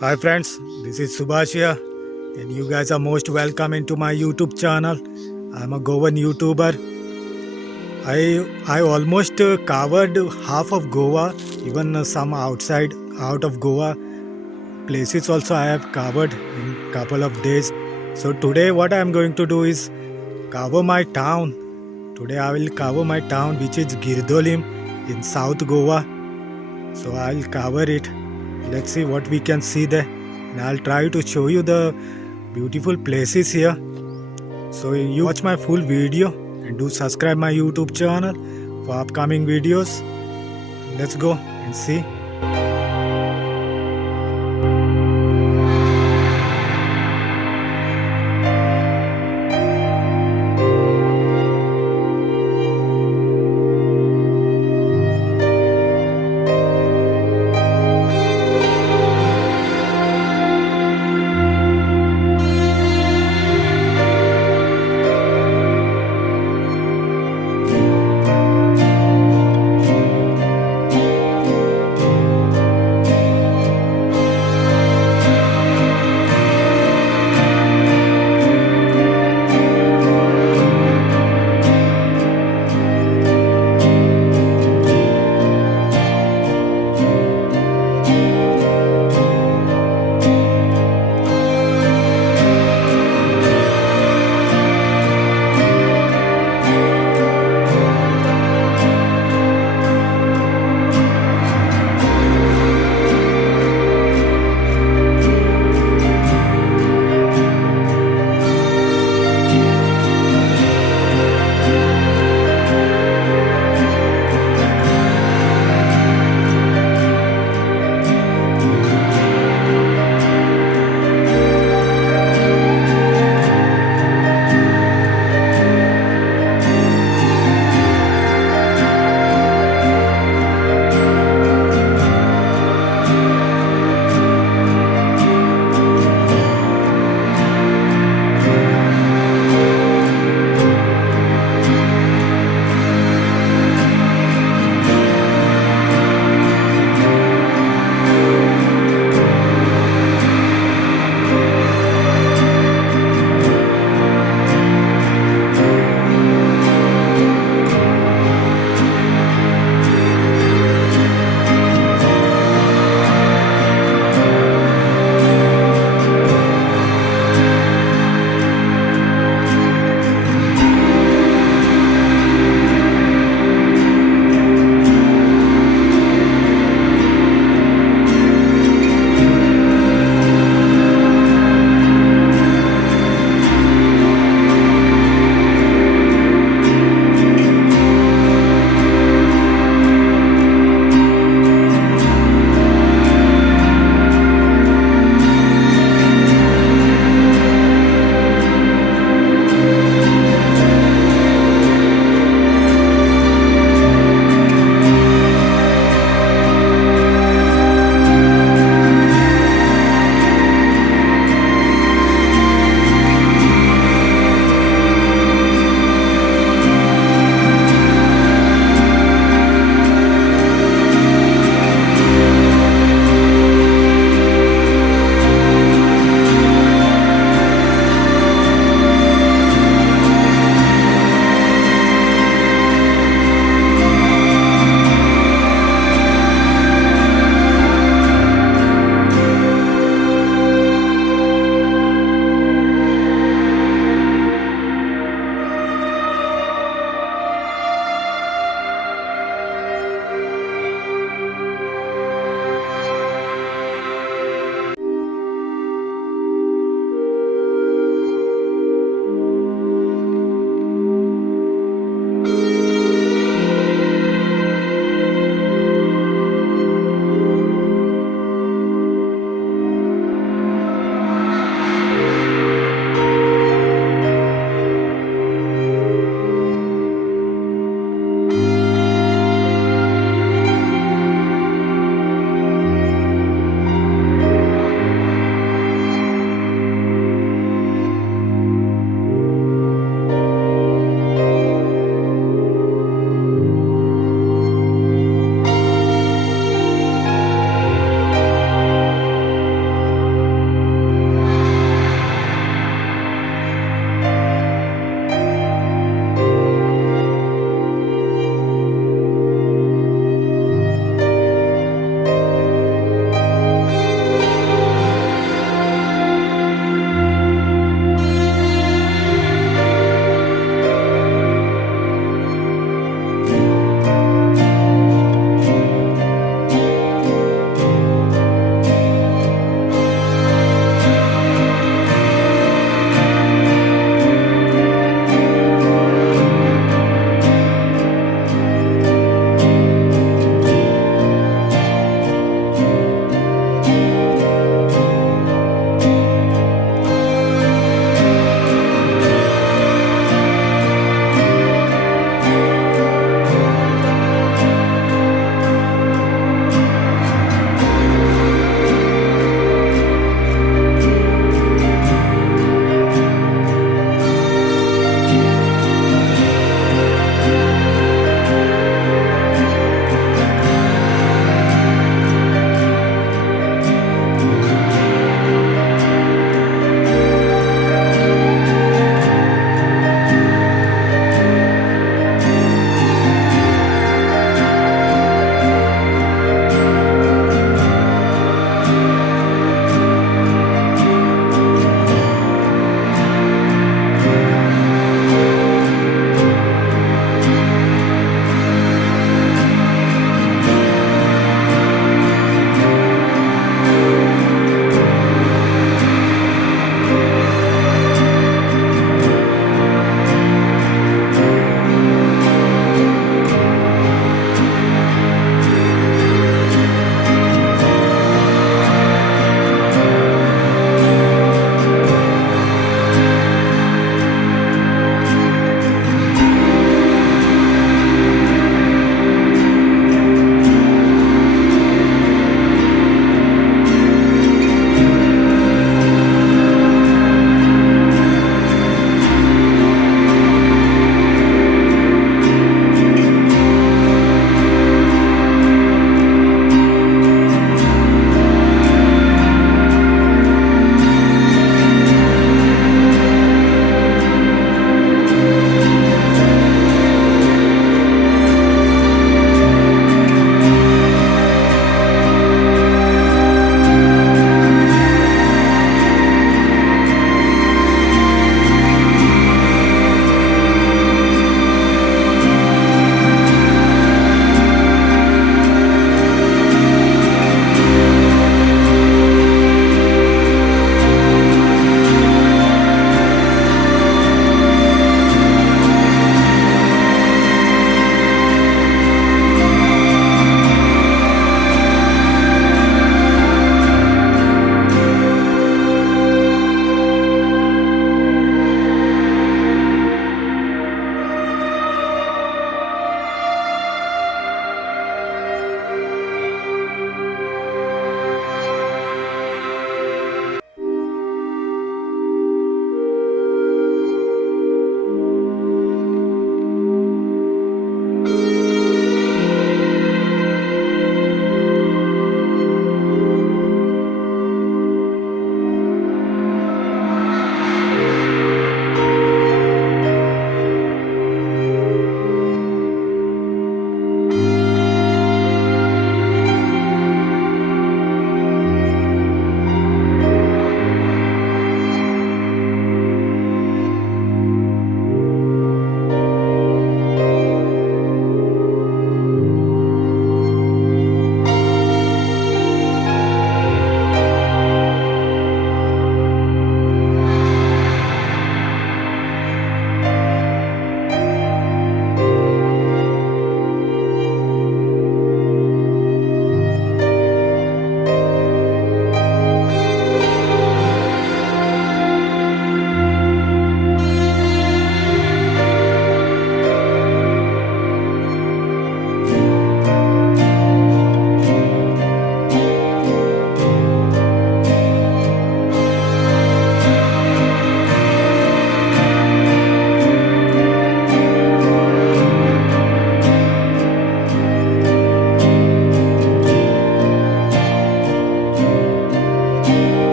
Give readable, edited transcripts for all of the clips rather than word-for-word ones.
Hi friends, this is Subhash here, and you guys are most welcome into my YouTube channel. I'm a Goan YouTuber. I almost covered half of Goa, even some out of Goa places also I have covered in couple of days. So today what I'm going to do is cover my town. Today I will cover my town, which is Girdolim in South Goa. So I'll cover it. Let's see what we can see there, and I'll try to show you the beautiful places here. So you watch my full video and do subscribe my YouTube channel for upcoming videos. Let's go and see.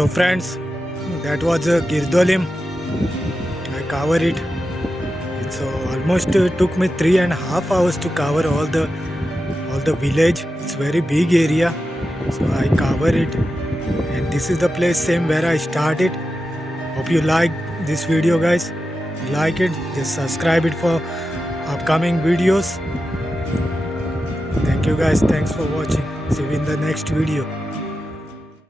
So friends, that was Girdolim. I covered it. It's almost took me 3.5 hours to cover all the village. It's very big area, so I cover it. And this is the place same where I started. Hope you like this video, guys. Like it, just subscribe it for upcoming videos. Thank you guys. Thanks for watching. See you in the next video.